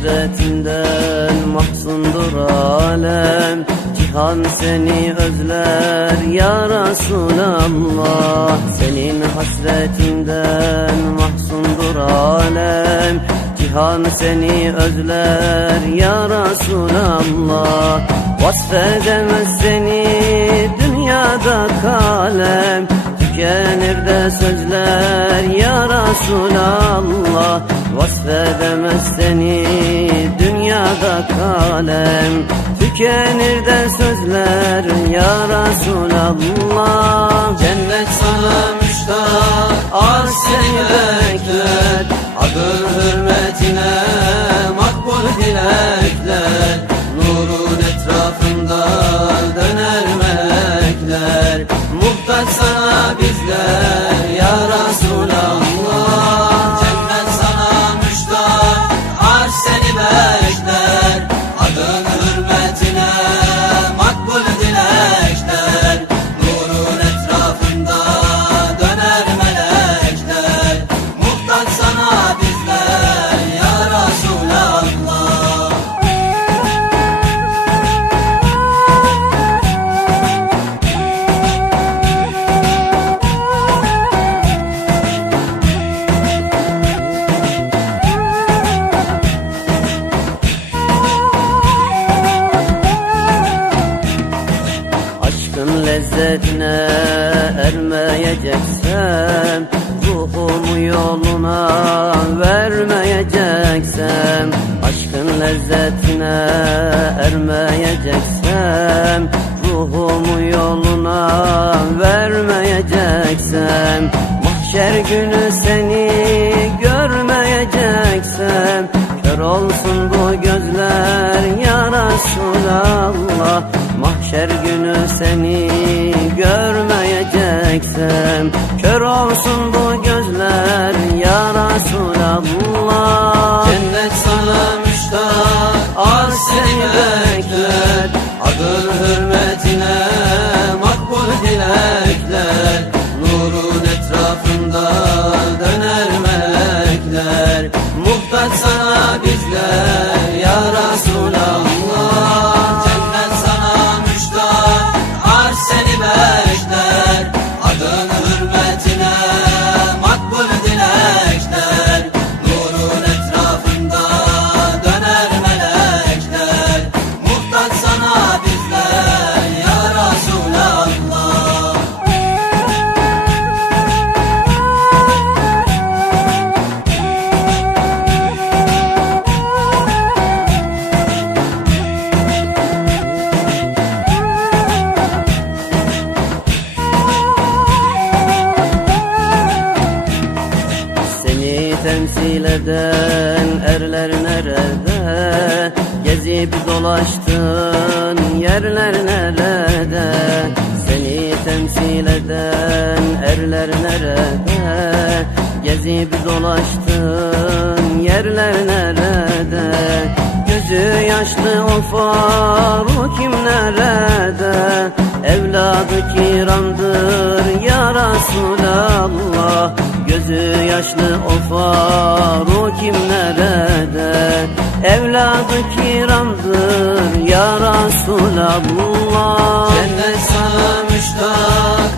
Hasretinden mahzundur alem. Cihan seni özler ya Resulallah. Senin hasretinden mahzundur alem. Cihan seni özler ya Resulallah. Vasfedemez seni dünyada kalem. Tükenir de sözler ya Resulallah Vasfedemez seni dünyada kalem. Tükenir de sözler ya Resulallah. Cennet sana müştak arz seni bekler. Adın hürmetine makbul dilekler Lezzetine ermeyeceksem Ruhumu yoluna vermeyeceksem Aşkın lezzetine ermeyeceksem Ruhumu yoluna vermeyeceksem Mahşer günü seni görmeyeceksem Kör olsun bu gözler ya Resulallah Mahşer günü seni Adın Seni temsil eden erler nerede? Gezip dolaştın yerler nerede? Seni temsil eden erler nerede? Gezip dolaştın yerler nerede? Yaşlı o Faruk'im nerede? Evladı kiramdır ya Resulallah Gözü yaşlı o Faruk'im nerede? Evladı kiramdır ya Resulallah Cennet sana müştak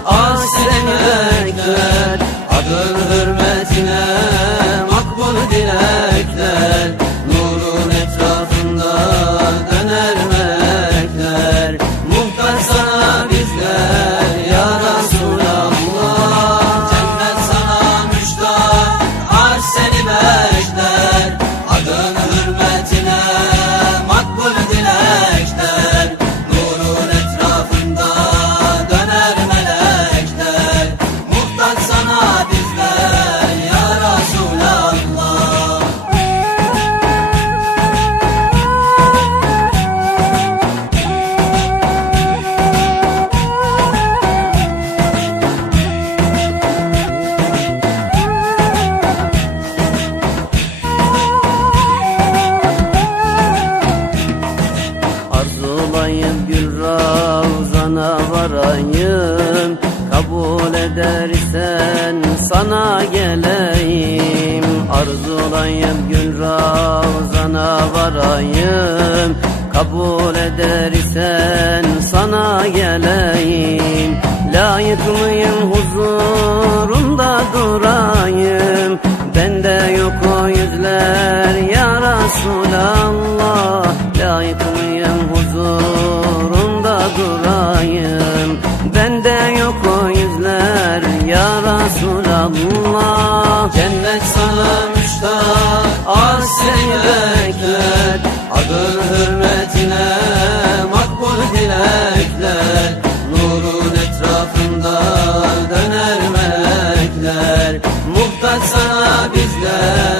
sana geleyim Arzulayıp gül ravzana olayım Kabul eder isen sana geleyim. Layık mıyım huzurunda durayım. Bende yok o yüzler ya Resulallah. Layık mıyım huzurunda durayım. Bende yok o yüzler ya Resulallah Allah Cennet sana müştak Ar seni bekler Adın hürmetine Makbul dilekler. Nurun etrafında Döner melekler. Muhtaç sana bizler.